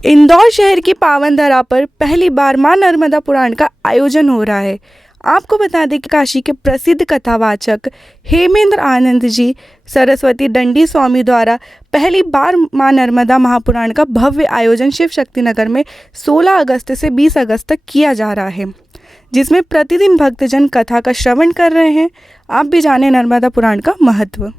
इंदौर शहर की पावन धरा पर पहली बार मां नर्मदा पुराण का आयोजन हो रहा है। आपको बता दें कि काशी के प्रसिद्ध कथावाचक हेमेंद्र आनंद जी सरस्वती दंडी स्वामी द्वारा पहली बार मां नर्मदा महापुराण का भव्य आयोजन शिव शक्ति नगर में 16 अगस्त से 20 अगस्त तक किया जा रहा है, जिसमें प्रतिदिन भक्तजन कथा का श्रवण कर रहे हैं। आप भी जाने नर्मदा पुराण का महत्व।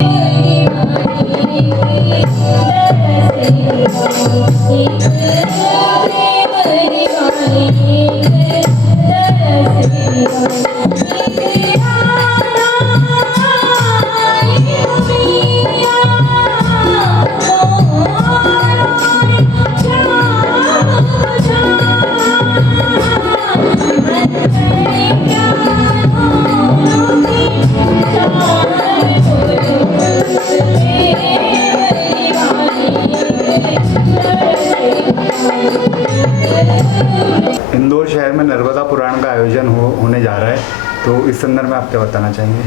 इंदौर शहर में नर्मदा पुराण का आयोजन होने जा रहा है, तो इस संदर्भ में आप क्या बताना चाहेंगे?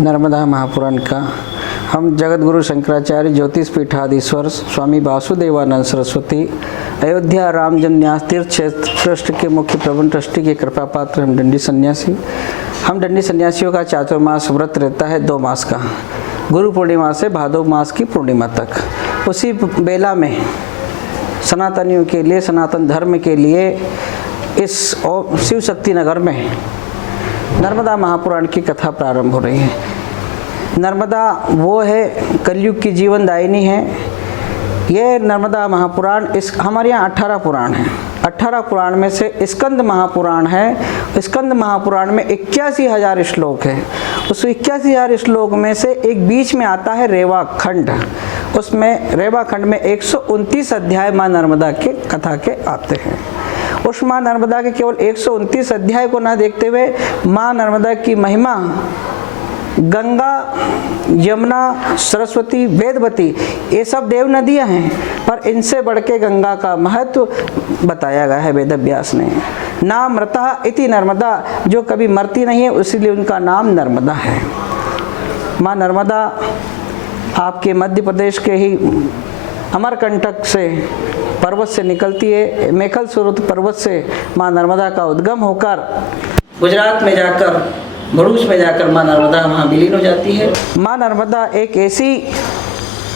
नर्मदा महापुराण का हम जगत गुरु शंकराचार्य ज्योतिष पीठाधीश्वर स्वामी वासुदेवानंद सरस्वती अयोध्या राम जन्म न्यास तीर्थ क्षेत्र ट्रस्ट के मुख्य प्रबंध ट्रस्टी के कृपा पात्र हम दंडी सन्यासियों का चातुर्मास व्रत रहता है 2 मास का, गुरु पूर्णिमा से भादो मास की पूर्णिमा तक। उसी बेला में सनातनियों के लिए, सनातन धर्म के लिए इस शिव शक्ति नगर में नर्मदा महापुराण की कथा प्रारंभ हो रही है। नर्मदा वो है, कलयुग की जीवनदायिनी है। ये नर्मदा महापुराण हमारे यहाँ 18 पुराण हैं। 18 पुराण में से स्कंद महापुराण है। स्कंद महापुराण में 81,000 श्लोक है। उस 81,000 श्लोक में से एक बीच में आता है रेवा खंड। उसमें रेवा खंड में 129 अध्याय माँ नर्मदा के कथा के आते हैं। उस माँ नर्मदा के केवल 129 अध्याय को ना देखते हुए माँ नर्मदा की महिमा गंगा, यमुना, सरस्वती, वेदवती ये सब देव नदियाँ हैं, पर इनसे बढ़ के गंगा का महत्व बताया गया है वेद व्यास ने। नाम मृतः इति नर्मदा, जो कभी मरती नहीं है इसीलिए उनका नाम नर्मदा है। माँ नर्मदा आपके मध्य प्रदेश के ही अमरकंटक से पर्वत से निकलती है। मेखल सुरत पर्वत से माँ नर्मदा का उद्गम होकर गुजरात में जाकर, भरूच में जाकर माँ नर्मदा वहाँ विलीन हो जाती है। माँ नर्मदा एक ऐसी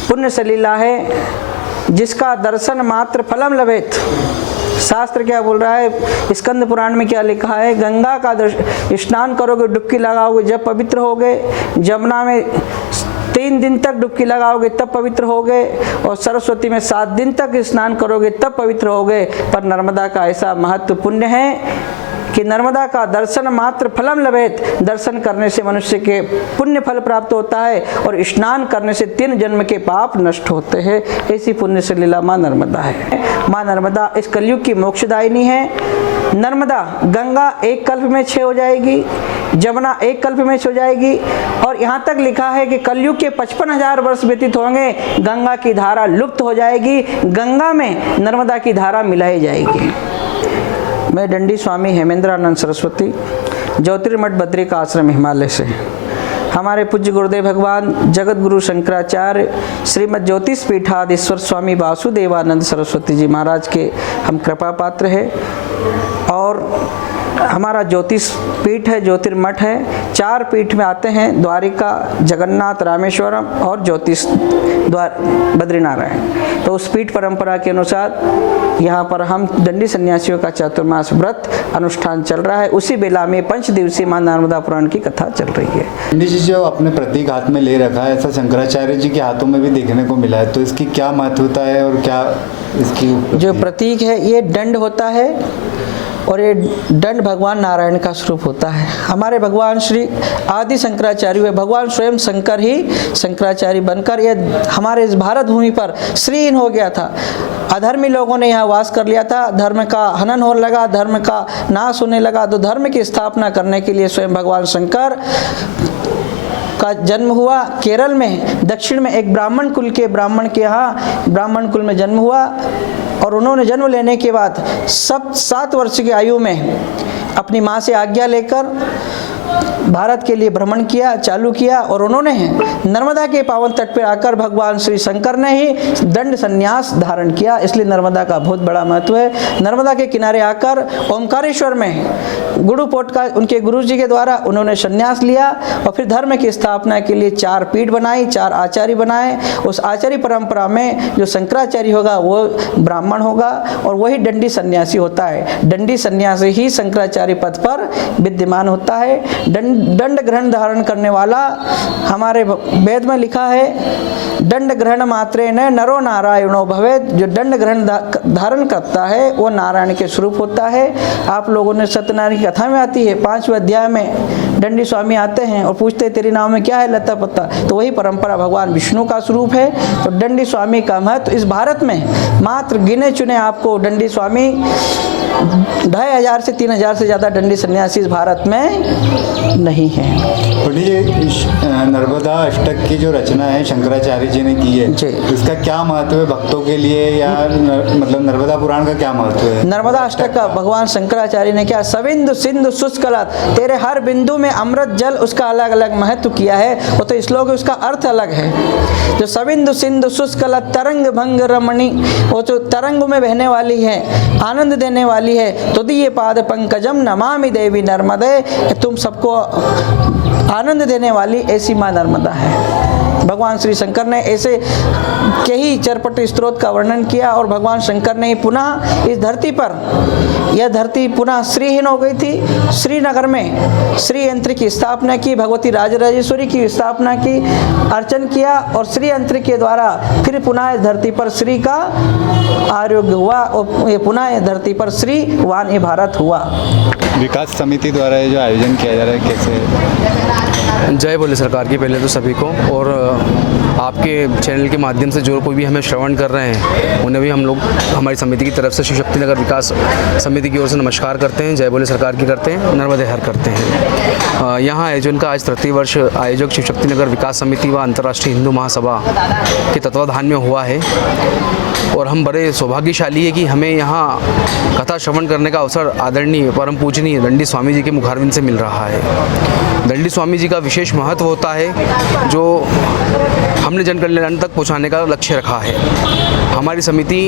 पुण्य सलीला है जिसका दर्शन मात्र फलम लभेत। शास्त्र क्या बोल रहा है, स्कंद पुराण में क्या लिखा है? गंगा का स्नान करोगे, डुबकी लगाओगे जब पवित्र होगे, जमुना में 3 दिन तक डुबकी लगाओगे तब पवित्र होगे, और सरस्वती में 7 दिन तक स्नान करोगे तब पवित्र होगे। पर नर्मदा का ऐसा महत्व पुण्य है कि नर्मदा का दर्शन मात्र फलम लभेत, दर्शन करने से मनुष्य के पुण्य फल प्राप्त होता है और स्नान करने से 3 जन्म के पाप नष्ट होते हैं। ऐसी पुण्य से लीला माँ नर्मदा है। माँ नर्मदा इस कलयुग की मोक्षदायिनी है। नर्मदा गंगा एक कल्प में क्षय हो जाएगी, जमुना एक कल्प में क्षय हो जाएगी, और यहाँ तक लिखा है कि कलयुग के 55,000 वर्ष व्यतीत होंगे, गंगा की धारा लुप्त हो जाएगी, गंगा में नर्मदा की धारा मिलाई जाएगी। मैं दंडी स्वामी हेमेंद्र आनंद सरस्वती, ज्योतिर्मठ बद्री का आश्रम हिमालय से, हमारे पूज्य गुरुदेव भगवान जगत गुरु शंकराचार्य श्रीमद ज्योतिष पीठाधीश्वर स्वामी वासुदेवानंद सरस्वती जी महाराज के हम कृपा पात्र है। और हमारा ज्योतिष पीठ है, ज्योतिर्मठ है। 4 पीठ में आते हैं, द्वारिका, जगन्नाथ, रामेश्वरम और ज्योतिष द्वार बद्रीनारायण। तो उस पीठ परंपरा के अनुसार यहाँ पर हम दंडी सन्यासियों का चातुर्मास व्रत अनुष्ठान चल रहा है। उसी बेला में 5 दिवसीय माँ नर्मदा पुराण की कथा चल रही है। दंडी जी जो अपने प्रतीक हाथ में ले रखा है, ऐसा शंकराचार्य जी के हाथों में भी देखने को मिला है, तो इसकी क्या महत्वता है और क्या इसकी जो प्रतीक है ये दंड होता है, और ये दंड भगवान नारायण का स्वरूप होता है। हमारे भगवान श्री आदि शंकराचार्य हुए, भगवान स्वयं शंकर ही शंकराचार्य बनकर ये हमारे इस भारत भूमि पर श्रीहीन हो गया था। अधर्मी लोगों ने यहाँ वास कर लिया था, धर्म का हनन होने लगा, धर्म का नाश होने लगा। तो धर्म की स्थापना करने के लिए स्वयं भगवान शंकर का जन्म हुआ केरल में, दक्षिण में एक ब्राह्मण कुल के ब्राह्मण के यहाँ ब्राह्मण कुल में जन्म हुआ। और उन्होंने जन्म लेने के बाद 7 वर्ष की आयु में अपनी माँ से आज्ञा लेकर भारत के लिए भ्रमण किया, चालू किया और उन्होंने नर्मदा के पावन तट पर आकर भगवान श्री शंकर ने ही दंड संन्यास धारण किया। इसलिए नर्मदा का बहुत बड़ा महत्व है। नर्मदा के किनारे आकर ओमकारेश्वर में गुरुपोट का उनके गुरुजी के द्वारा उन्होंने संन्यास लिया और फिर धर्म की स्थापना के लिए 4 पीठ बनाई, 4 आचार्य बनाए। उस आचार्य परंपरा में जो शंकराचार्य होगा वो ब्राह्मण होगा और वही दंडी सन्यासी होता है। दंडी सन्यासी ही शंकराचार्य पद पर विद्यमान होता है। दंड ग्रहण धारण करने वाला हमारे वेद में लिखा है, दंड ग्रहण मात्रे न नरो नारायणो भवेत। जो दंड ग्रहण धारण करता है वो नारायण के स्वरूप होता है। आप लोगों ने सत्यनारायण की कथा में आती है, 5वें अध्याय में दंडी स्वामी आते हैं और पूछते हैं तेरे नाम में क्या है, लता पत्ता। तो वही परंपरा भगवान विष्णु का स्वरूप है। तो दंडी स्वामी का महत्व इस भारत में मात्र गिने चुने आपको दंडी स्वामी 2500 से 3000 से ज़्यादा दंडी सन्यासी इस भारत में नहीं है। तो ये नर्मदा अष्टक की जो रचना है शंकराचार्य जी ने की है, जी। इसका क्या महत्व है भक्तों के लिए, या मतलब नर्मदा पुराण का क्या महत्व है? नर्मदा अष्टक का भगवान शंकराचार्य ने क्या, सविंदु सिंधु शुष्कलत, तेरे हर बिंदु में अमृत जल, उसका अलग अलग महत्व किया है। वो तो श्लोक है, उसका अर्थ अलग है। जो सविंदु सिंधु शुष्कलत तरंग भंग रमणी, वो जो तरंग में बहने वाली है, आनंद देने वाली है। तुदीय पाद पंकजम नमामि देवी नर्मदे, तुम सबको आनंद देने वाली ऐसी माँ नर्मदा है। भगवान श्री शंकर ने ऐसे कई चरपट स्त्रोत का वर्णन किया और भगवान शंकर ने पुनः इस धरती पर, यह धरती पुनः श्रीहीन हो गई थी। श्रीनगर में श्री यंत्र की स्थापना की, भगवती राजराजेश्वरी की स्थापना की, अर्चन किया और श्री यंत्र के द्वारा फिर पुनः इस धरती पर श्री का आरोग्य हुआ और ये पुनः इस धरती पर श्रीवान ये भारत हुआ। विकास समिति द्वारा ये जो आयोजन किया जा रहा है कैसे? जय बोले सरकार की पहले तो सभी को, और आपके चैनल के माध्यम से जो कोई भी हमें श्रवण कर रहे हैं उन्हें भी हम लोग हमारी समिति की तरफ से शिव शक्ति नगर विकास समिति की ओर से नमस्कार करते हैं। जय बोले सरकार की करते हैं, नर्मदे हर करते हैं। यहाँ आयोजन का आज 33 वर्ष आयोजक शिव शक्ति नगर विकास समिति व अंतर्राष्ट्रीय हिंदू महासभा के तत्वाधान में हुआ है और हम बड़े सौभाग्यशाली है कि हमें यहाँ कथा श्रवण करने का अवसर आदरणीय परम पूजनीय दंडी स्वामी जी के मुखारविंद से मिल रहा है। दंडी स्वामी जी का विशेष महत्व होता है जो हमने जन कल्याण तक पहुँचाने का लक्ष्य रखा है। हमारी समिति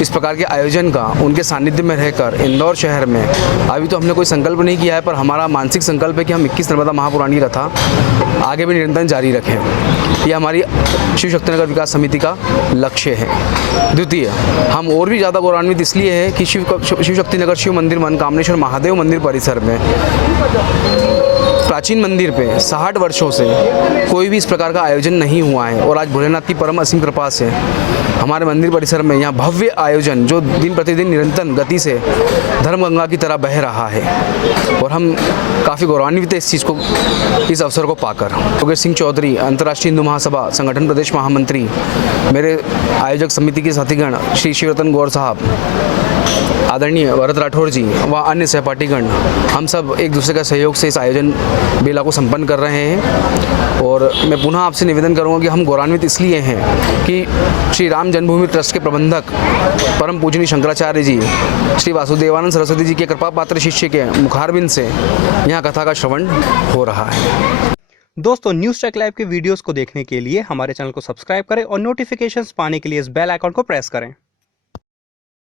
इस प्रकार के आयोजन का उनके सानिध्य में रहकर इंदौर शहर में, अभी तो हमने कोई संकल्प नहीं किया है, पर हमारा मानसिक संकल्प है कि हम 21 नर्मदा महापुराण की कथा आगे भी निरंतर जारी रखें। ये हमारी शिव शक्ति नगर विकास समिति का लक्ष्य है। द्वितीय, हम और भी ज़्यादा गौरवान्वित इसलिए है कि शिव शक्ति नगर शिव मंदिर मनकामनेश्वर महादेव मंदिर परिसर में प्राचीन मंदिर पे 60 वर्षों से कोई भी इस प्रकार का आयोजन नहीं हुआ है और आज भोलेनाथ की परम असीम कृपा से हमारे मंदिर परिसर में यहाँ भव्य आयोजन जो दिन प्रतिदिन निरंतर गति से धर्मगंगा की तरह बह रहा है और हम काफ़ी गौरवान्वित है इस चीज़ को, इस अवसर को पाकर। योगेश सिंह चौधरी, अंतर्राष्ट्रीय हिंदू महासभा संगठन प्रदेश महामंत्री, मेरे आयोजक समिति के साथीगण श्री शिवरतन गौर साहब, आदरणीय भरत राठौर जी व अन्य सहपाठीगण, हम सब एक दूसरे का सहयोग से इस आयोजन बेला को संपन्न कर रहे हैं। और मैं पुनः आपसे निवेदन करूंगा कि हम गौरवान्वित इसलिए हैं कि श्री राम जन्मभूमि ट्रस्ट के प्रबंधक परम पूजनीय शंकराचार्य जी श्री वासुदेवानंद सरस्वती जी के कृपा पात्र शिष्य के मुखारबिंद से यहाँ कथा का श्रवण हो रहा है। दोस्तों, न्यूज़ ट्रैक लाइव के वीडियोस को देखने के लिए हमारे चैनल को सब्सक्राइब करें और नोटिफिकेशंस पाने के लिए इस बेल आइकन को प्रेस करें।